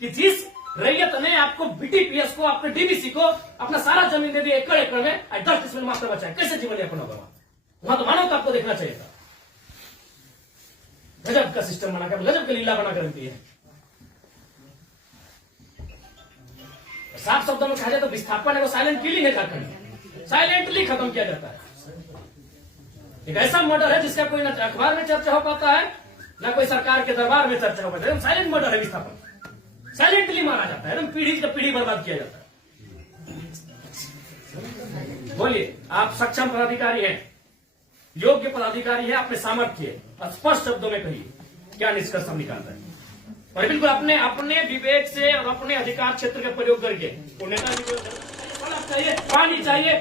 कि जिस रैयत ने आपको बीटीपीएस को, आपने डीबीसी को अपना सारा जमीन दे दिया एकड़ एकड़ में, 10 डिसमिल मात्र बचा है, कैसे जीवन यापन होगा? वहां तो मानवता आपको देखना चाहिए था। गजब का सिस्टम बना कर, गजब की लीला बना कर रखती है। साफ शब्दों में कहा जाए तो विस्थापन है वो साइलेंट किलिंग है झारखंड, साइलेंटली खत्म किया जाता है। एक ऐसा मर्डर है जिसका कोई ना अखबार में चर्चा हो पाता है, ना कोई सरकार के दरबार में चर्चा हो पाता है। साइलेंट मर्डर है विस्थापन, साइलेंटली मारा जाता है, एकदम पीढ़ी से पीढ़ी बर्बाद किया जाता है। बोलिए, आप सक्षम पदाधिकारी हैं, योग्य पदाधिकारी है, आपने सामर्थ्य है, स्पष्ट शब्दों में कहिए क्या निष्कर्ष हम निकालते हैं। और बिल्कुल अपने अपने विवेक से और अपने अधिकार क्षेत्र का प्रयोग करके नेताजी को सड़क चाहिए, पानी चाहिए,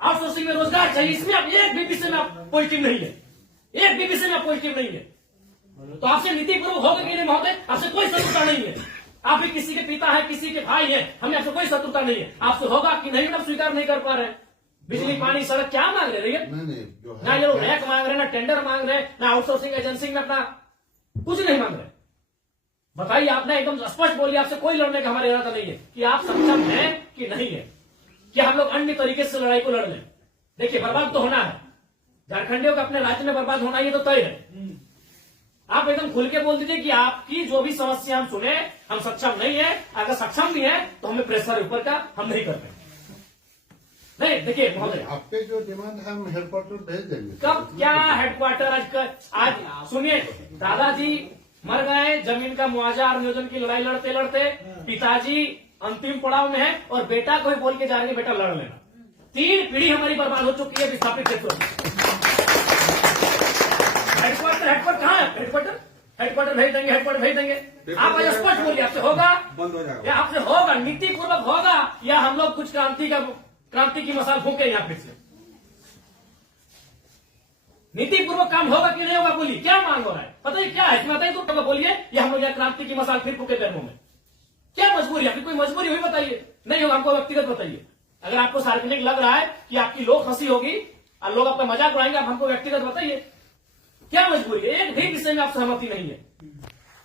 आउटसोर्सिंग में रोजगार चाहिए, इसमें आप एक भी विषय में आप पॉजिटिव नहीं है, एक भी विषय में आप पॉजिटिव नहीं है। तो आपसे नीतिपूर्वक होगा कि नहीं महोदय? आपसे कोई शत्रुता नहीं है, आप भी किसी के पिता है, किसी के भाई है, हमें आपसे कोई शत्रुता नहीं है। आपसे होगा कि नहीं आप स्वीकार नहीं कर पा रहे हैं। बिजली पानी सड़क क्या मांग रहे हैं? ना ये लोग रैक मांग रहे हैं, ना टेंडर मांग रहे हैं, ना आउटसोर्सिंग एजेंसी में अपना कुछ नहीं मांग रहे। बताइए, आपने एकदम स्पष्ट बोलिए, आपसे कोई लड़ने का हमारा इरादा नहीं है कि आप सक्षम हैं कि नहीं है, कि हम लोग अन्य तरीके से लड़ाई को लड़ लें। देखिए, बर्बाद तो होना है, झारखंडियों का अपने राज्य में बर्बाद होना ये तो तय है। आप एकदम खुल के बोल दीजिए कि आपकी जो भी समस्या हम सुने, हम सक्षम नहीं है, अगर सक्षम भी है तो हमें प्रेशर ऊपर का हम नहीं करते। नहीं, देखिए महोदय, आपके जो डिमांड है हम हेडक्वार्टर भेज देंगे। कब क्या हेडक्वार्टर? आज सुनिए, दादाजी मर गए, जमीन का मुआवजा और नियोजन की लड़ाई लड़ते लड़ते पिताजी अंतिम पड़ाव में है और बेटा को ही बोल के जा रहे हैं बेटा लड़ लेना। 3 पीढ़ी हमारी बर्बाद हो चुकी है विस्थापित क्षेत्रों में। हेडक्वार्टर कहाँ है? हेडक्वार्टर भेज देंगे, हेडक्वार्टर भेज देंगे। आप आज स्पष्ट बोलिए, आपसे होगा बंद हो जाएगा, या आपसे होगा नीतिपूर्वक होगा, या हम लोग कुछ क्रांति की मसाल फूके यहाँ फिर से? नीतिपूर्वक काम होगा कि नहीं होगा? बोलिए, क्या मांग हो रहा है? बताइए क्या है, बताइए तो बोलिए, या हम लोग यहाँ क्रांति की मसाल फिर फूके पैरों में? क्या मजबूरी है? कोई मजबूरी हुई बताइए, नहीं होगा हमको व्यक्तिगत बताइए। अगर आपको सार्वजनिक लग रहा है कि आपकी लोक हंसी होगी और लोग आपका मजाक उड़ाएंगे, आप हमको व्यक्तिगत बताइए क्या मजबूरी है? एक भी विषय में आप सहमति नहीं है।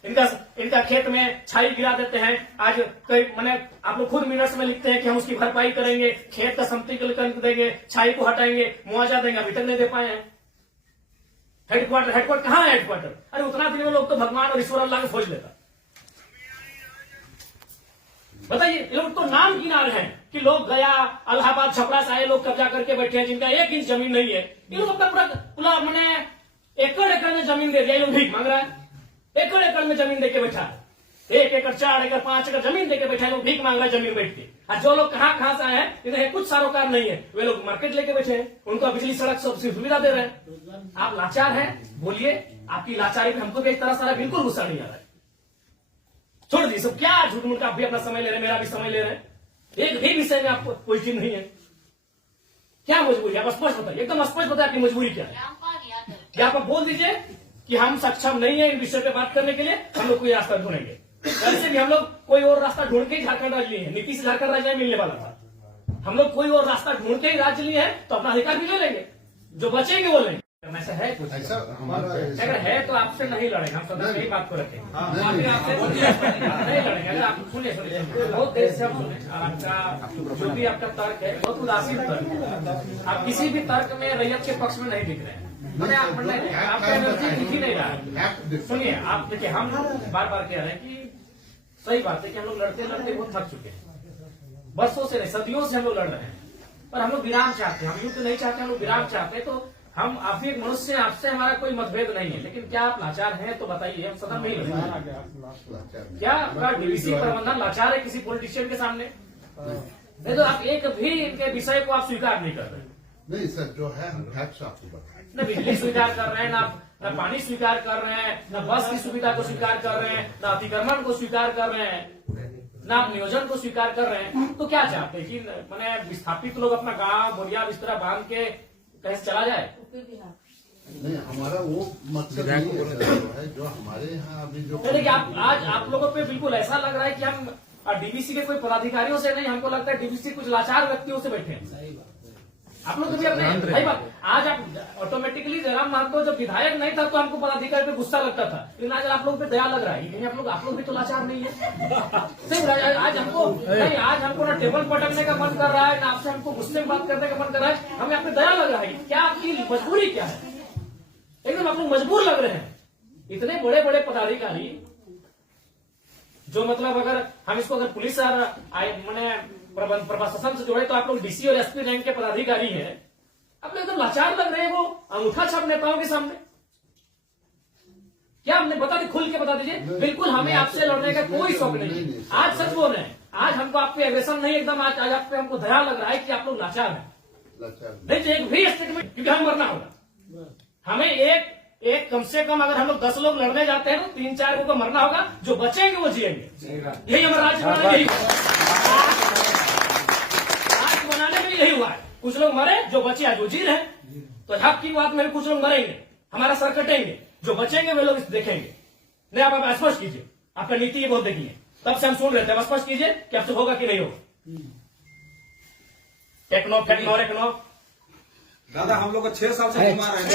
इनका खेत में छाई गिरा देते हैं, आज कई मैंने आप लोग खुद मिनट्स में लिखते हैं कि हम उसकी भरपाई करेंगे, खेत का समतलीकरण देंगे, छाई को हटाएंगे, मुआवजा देंगे, अभी तक नहीं दे पाए हैं। हेडक्वार्टर कहाँ है? हेडक्वार्टर अरे उतना दिन में लोग तो भगवान और ईश्वर अल्लाह को खोज लेता। बताइए, ये लोग तो नाम गिना रहे हैं कि लोग गया इलाहाबाद छपरा से आए लोग कब्जा करके बैठे हैं, जिनका 1 इंच जमीन नहीं है। ये लोग अपना पूरा मैंने एकड़ एकड़ में जमीन दे दिया, ये लोग भीख मांग रहा है। एकड़ एकड़ में जमीन देके बैठा है, 1 एकड़ 4 एकड़ 5 एकड़ जमीन देके बैठा है, लोग भीख मांग रहा है जमीन बैठ के। और जो लोग कहाँ से आए हैं, इन्हें कुछ सारोकार नहीं है, वे लोग मार्केट लेके बैठे हैं, उनको बिजली सड़क सब सुविधा दे रहे हैं। आप लाचार हैं, बोलिए, आपकी लाचारी पे हमको भी एक तरह सारा बिल्कुल गुस्सा नहीं आ रहा है। छोड़ दीजिए सब, क्या झूठ मूठ का आप भी अपना समय ले रहे हैं, मेरा भी समय ले रहे हैं, एक भी विषय में आपको पॉजिटिव नहीं है। क्या मजबूरी है? आप स्पष्ट बताइए, एकदम स्पष्ट बताइए आपकी मजबूरी क्या है। क्या आप बोल दीजिए कि हम सक्षम नहीं है इन विषय पे बात करने के लिए, हम लोग कोई रास्ता ढूंढेंगे। वैसे भी हम लोग कोई और रास्ता ढूंढ के ही झारखंड राज्य लिए हैं, नीति से झारखंड राज्य मिलने वाला था। हम लोग कोई और रास्ता ढूंढ के ही राज्य लिए हैं, तो अपना अधिकार भी ले लेंगे, जो बचेंगे वो लेंगे। ऐसा है कुछ? ऐसा हमारा अगर है तो आपसे नहीं लड़ेंगे, हम सदा यही बात को रखेंगे, आपसे नहीं लड़ेंगे। अगर आप सुनिए बहुत देर से हम सुने, आपका जो भी आपका तर्क है बहुत उदासीन तर्क है। आप किसी भी तर्क में रैयत के पक्ष में नहीं दिख रहे हैं, आपका एनर्जी दिख ही नहीं रहा है। सुनिए, आप देखिए, हम बार बार कह रहे हैं कि सही बात है कि हम लोग लड़ते लड़ते बहुत थक चुके हैं, बरसों से नहीं सदियों से हम लोग लड़ रहे हैं, पर हम लोग विराम चाहते हैं। हम युद्ध नहीं चाहते, हम लोग विराम चाहते हैं। तो हम आप भी एक मनुष्य, आपसे हमारा कोई मतभेद नहीं है, लेकिन क्या आप लाचार हैं तो बताइए, हम सदन में ही लड़ेंगे। क्या आपका डीवीसी प्रबंधन लाचार है किसी पॉलिटिशियन के सामने? नहीं तो आप एक भी इनके विषय को आप स्वीकार नहीं कर रहे। नहीं सर, जो है हम फैक्ट्स आपको बताएं। न बिजली स्वीकार कर रहे हैं, न पानी स्वीकार कर रहे हैं, न बस की सुविधा को स्वीकार कर रहे हैं, न अतिक्रमण को स्वीकार कर रहे हैं, न आप नियोजन को स्वीकार कर रहे हैं। तो क्या चाहते हैं कि मैंने विस्थापित लोग अपना गांव बोरिया बिस्तरा बांध के कहीं से चला जाए? नहीं, हमारा वो मकसद नहीं है जो हमारे यहाँ अभी जो देखिए, आज आप लोगों पे बिल्कुल ऐसा लग रहा है कि हम डीवीसी के कोई पदाधिकारियों से नहीं, हमको लगता है डीवीसी कुछ लाचार व्यक्तियों से बैठे हैं। आप लोग भी अपने भाई बात, आज आप ऑटोमेटिकली जयराम महतो जब विधायक नहीं था तो हमको पदाधिकारी पे गुस्सा लगता था, लेकिन आज आप लोग पे दया लग रहा है, लेकिन आप लोग भी तो लाचार नहीं है। सही आज हमको नहीं, आज हमको ना टेबल पटकने का मन कर रहा है, ना आपसे हमको गुस्से में बात करने का मन कर रहा है, हमें आप पे दया लग रहा है। क्या आपकी मजबूरी क्या है? एकदम आप लोग मजबूर लग रहे हैं। इतने बड़े बड़े पदाधिकारी जो मतलब अगर हम इसको अगर पुलिस मैंने प्रशासन से जोड़े तो आप लोग डीसी और एसपी रैंक के पदाधिकारी हैं, आप लोग एकदम लाचार लग रहे हैं वो अंगूठा छाप नेताओं के सामने। क्या हमने बता दी, खुल के बता दीजिए। बिल्कुल हमें आपसे लड़ने का कोई शौक नहीं है। आज सच बोल रहे हैं, आज हमको आप पे एग्रेशन नहीं, एकदम आज आप पे हमको दया लग रहा है कि आप लोग लाचार हैं। नहीं तो एक भी स्टेटमेंट, क्योंकि हम मरना होगा, हमें एक कम से कम अगर हम लोग 10 लोग लड़ने जाते हैं तो 3-4 को मरना होगा, जो बचेंगे वो जिएंगे। यही हमारा राज्य बनाने में यही हुआ है। कुछ लोग मरे, जो बचे आज वो जी रहे हैं। तो आपकी बात में कुछ लोग मरेंगे, हमारा सर कटेंगे, जो बचेंगे वे लोग देखेंगे। नहीं आप स्पष्ट कीजिए, आपका नीति ये बहुत देखिए, तब से हम सुन रहे थे। अब स्पष्ट कीजिए कि आपसे होगा कि नहीं होगा। टेक्नो दादा हम लोग को 6 साल से घुमा रहे हैं।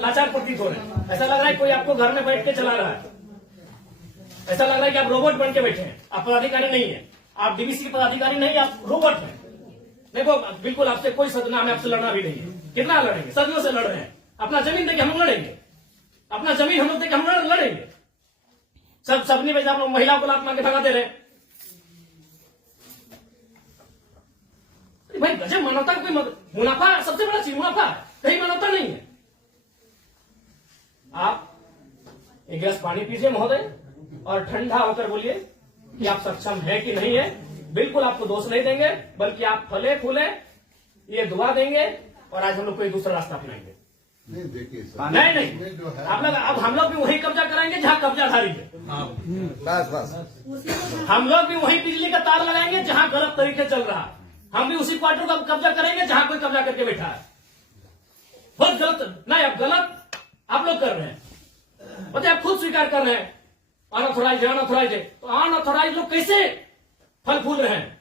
लाचार प्रतीत हो रहे हैं। ऐसा लग रहा है कोई आपको घर में बैठ के चला रहा है, ऐसा लग रहा है कि आप रोबोट बन के बैठे हैं। आप पदाधिकारी नहीं है, आप डीवीसी के पदाधिकारी नहीं, आप रोबोट हैं। देखो बिल्कुल आपसे कोई सदना, हमें आपसे लड़ना भी नहीं है। कितना लड़ेंगे, सदियों से लड़ रहे हैं। अपना जमीन देके हम लड़ेंगे, अपना जमीन हम लोग देके हम लड़ेंगे। सबने में आप लोग महिलाओं को लात मार के भगा दे रहे हैं। भाई गजब, मानवता का कोई मुनाफा सबसे बड़ा चीज मुनाफा है, कहीं मानवता नहीं है। आप एक गिलास पानी पीजिए महोदय और ठंडा होकर बोलिए कि आप सक्षम हैं कि नहीं है। बिल्कुल आपको दोष नहीं देंगे, बल्कि आप फले फूले ये दुआ देंगे और आज हम लोग कोई दूसरा रास्ता अपनाएंगे। नहीं देखिए नहीं आप लोग, अब हम लोग भी वही कब्जा कराएंगे जहां कब्जाधारी है। बस हम लोग भी वही बिजली का तार लगाएंगे जहां गलत तरीके चल रहा है। हम भी उसी क्वार्टर को कब्जा करेंगे जहां कोई कब्जा करके बैठा है। बहुत गलत, नहीं अब गलत आप लोग कर रहे हैं, बताइए आप खुद स्वीकार कर रहे हैं। अनऑथोराइज है, तो अनऑथोराइज लोग कैसे फल फूल रहे हैं?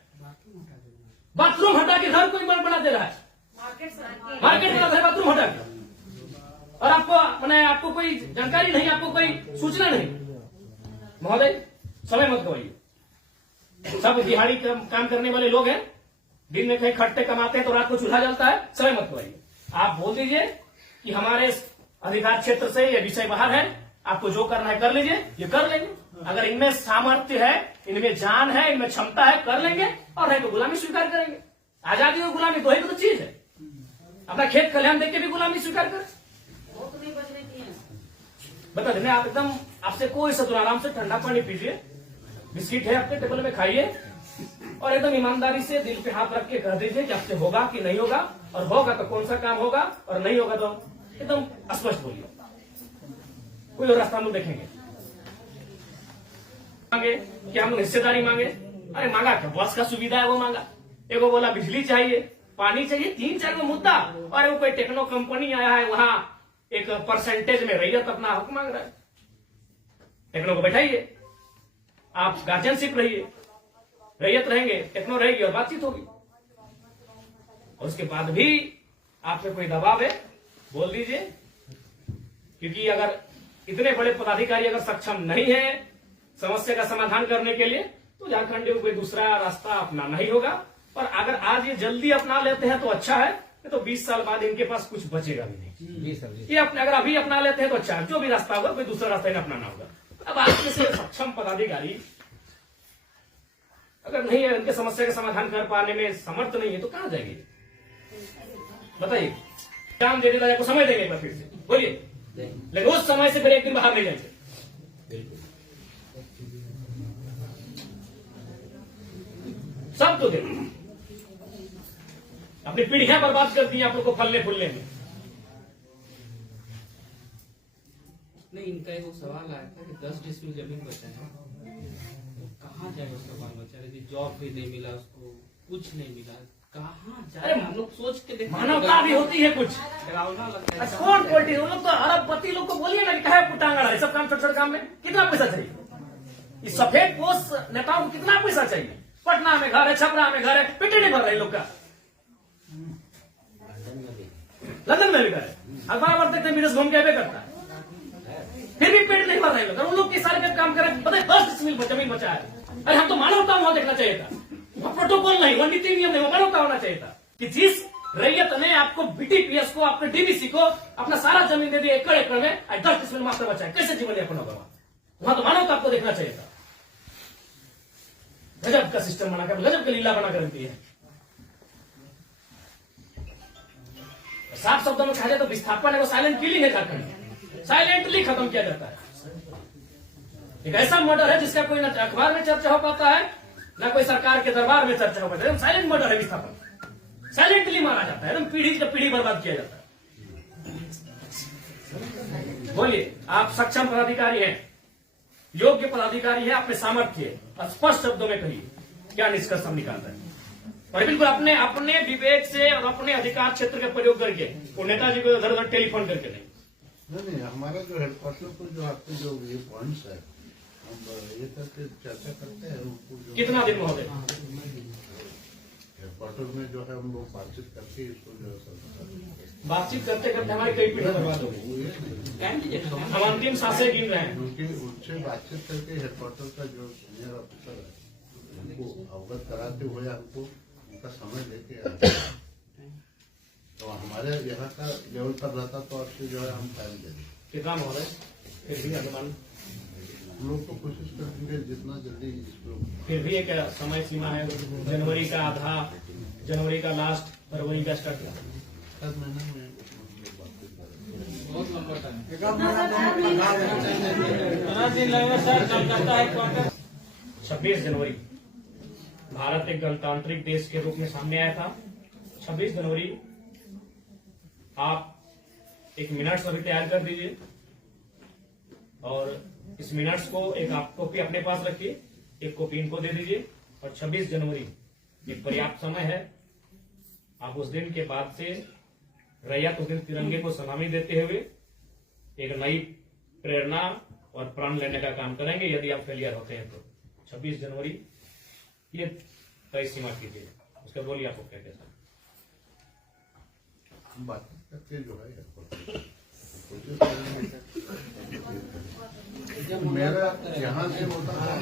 बाथरूम हटा के घर कोई बना दे रहा है, मार्केट बना है बाथरूम हटा के, और आपको कोई जानकारी नहीं, आपको कोई सूचना नहीं। महोदय समय मत गवाइए, सब दिहाड़ी काम करने वाले लोग हैं, दिन में कहीं खट्टे कमाते हैं तो रात को चूल्हा जलता है। समय मत गवाइए, आप बोल दीजिए कि हमारे अधिकार क्षेत्र से ये विषय बाहर है, आपको जो करना है कर लीजिए, ये कर लेंगे। अगर इनमें सामर्थ्य है, इनमें जान है, इनमें क्षमता है, कर लेंगे, और नहीं तो गुलामी स्वीकार करेंगे। आजादी और गुलामी दो ही तो चीज है। अपना खेत खलिहान देख के भी गुलामी स्वीकार करें, बता देना। आप एकदम, आपसे कोई सदुर, आराम से ठंडा पानी पीजिए, बिस्किट है आपके टेबल में खाइए, और एकदम ईमानदारी से दिल पे हाथ रख के कह दीजिए कि आपसे होगा कि नहीं होगा, और होगा तो कौन सा काम होगा, और नहीं होगा तो एकदम स्पष्ट बोलिए। कोई और रास्ता हम लोग देखेंगे। मांगे कि हम लोग हिस्सेदारी मांगे, अरे मांगा क्या, बस का सुविधा है वो मांगा। एगो बोला बिजली चाहिए, पानी चाहिए, 3-4 को मुद्दा, और वो कोई टेक्नो कंपनी आया है वहां एक परसेंटेज में रैयत अपना हक मांग रहा है। टेक्नो को बैठाइए, आप गार्जियनशिप रहिए, रैयत रहेंगे, टेक्नो रहेगी और बातचीत होगी। और उसके बाद भी आप पे कोई दबाव है, बोल दीजिए, क्योंकि अगर इतने बड़े पदाधिकारी अगर सक्षम नहीं है समस्या का समाधान करने के लिए, तो झारखंड को कोई दूसरा रास्ता अपनाना ही होगा। और अगर आज ये जल्दी अपना लेते हैं तो अच्छा है, नहीं तो 20 साल बाद इनके पास कुछ बचेगा भी नहीं। ये अगर अभी अपना लेते हैं तो अच्छा है, जो भी रास्ता होगा कोई दूसरा रास्ता इन्हें अपनाना होगा। अब आज के सक्षम पदाधिकारी अगर नहीं है, इनके समस्या का समाधान कर पाने में समर्थ नहीं है, तो कहां जाएंगे बताइए। काम देने वाले को समय देंगे एक बार फिर से बोलिए, लेकिन उस समय से फिर एक दिन बाहर नहीं जाएंगे। सब तो देखो, अपनी पीढ़ियां बर्बाद कर दी आप लोग को फलने फूलने में। नहीं, इनका एक सवाल आया था कि 10 डिस्ट्रिक्ट जमीन बचा है, कहाँ जाए उसका बाल बच्चा? यदि जॉब भी नहीं मिला उसको, कुछ नहीं मिला, कहाँ जाए? हम लोग सोच के देखते, मानवता भी होती है कुछ, डरावना लगता है। कौन पॉलिटिक्स, वो लोग तो अरबपति लोग को बोलिए ना कि कहा पुटांगड़ा है, सब काम छोटे छोटे काम में कितना पैसा चाहिए? इस सफेद पोस्ट नेताओं को कितना पैसा चाहिए? पटना में घर है, छपरा में घर है, पेट नहीं भर रहे लोग का। लंदन में भी घर है, अखबार पढ़ते थे, विदेश घूम के आवे करता है, फिर भी पेट नहीं भर रहे लोग। उन लोग के सारे काम करें, पता है 10 डिसमिल जमीन बचा है। अरे हम तो मानवता वहां देखना चाहिए था, प्रोटोकॉल नहीं, वो नीति नियम नहीं, वो मानवता होना चाहिए था कि जिस रैयत ने आपको बीटीपीएस को, अपने डीबीसी को अपना सारा जमीन दे दी एकड़ एकड़ में, 10 डिसमिल मात्र बचा है, कैसे जीवन यापन होगा वहां तो मानवता आपको देखना चाहिए था। गजब का सिस्टम बनाकर, गजब का लीला बनाकर रखती है। साफ शब्दों में कहा जाए तो विस्थापन है वो साइलेंट किलिंग है झारखंड, साइलेंटली खत्म किया जाता है। एक ऐसा मर्डर है जिसका कोई ना अखबार में चर्चा हो पाता है, ना कोई सरकार के दरबार में चर्चा हो पाता है। साइलेंट मर्डर है विस्थापन, साइलेंटली मारा जाता है, एकदम पीढ़ी से पीढ़ी बर्बाद किया जाता है। बोलिए, आप सक्षम पदाधिकारी हैं, योग्य पदाधिकारी है, अपने सामर्थ्य स्पष्ट शब्दों में कहिए क्या निष्कर्ष हम निकालते हैं। और बिल्कुल अपने अपने विवेक से और अपने अधिकार क्षेत्र का प्रयोग करके, वो नेताजी को इधर उधर टेलीफोन करके नहीं, हमारा जो हेडक्वार्टर को जो आपके जो ये पॉइंट्स है, हम ये करके चर्चा करते हैं उनको जो कितना दिन महोदय हेडक्वार्टर में जो है हम लोग बातचीत करके इसको जो है बातचीत करते करते हमारी कई पीढ़ी बर्बाद हो गई। हम अंतिम सांसें गिन रहे हैं, क्योंकि उनसे बातचीत करके हेडक्वार्टर का जो सीनियर ऑफिसर है उनको अवगत कराते हुए हमको उनका समय लेके आते हैं। तो हमारे यहाँ का लेवल पर रहता तो आपसे जो है हम टाइम दे दें। कितना महोदय फिर भी अनुमान, हम लोग तो कोशिश करेंगे जितना जल्दी इसको। फिर भी एक समय सीमा है, जनवरी का आधा, जनवरी का लास्ट, फरवरी का स्टार्ट। हर महीने में बातचीत करेंगे। बहुत लंबा टाइम। 26 जनवरी भारत एक गणतांत्रिक देश के रूप में सामने आया था। 26 जनवरी आप एक मिनट्स अभी तैयार कर दीजिए और इस मिनट्स को एक आप कॉपी अपने पास रखिए, एक कॉपी इनको दे दीजिए। और 26 जनवरी एक पर्याप्त समय है, आप उस दिन के बाद से रैयत उस दिन तिरंगे को सलामी देते हुए एक नई प्रेरणा और प्राण लेने का काम करेंगे। यदि आप फेलियर होते हैं तो 26 जनवरी ये तय सीमा कीजिए, उसके बोलिए आपको क्या कैसा बातचीत करके जो है कोशिश करेंगे। मेरा यहाँ से होता है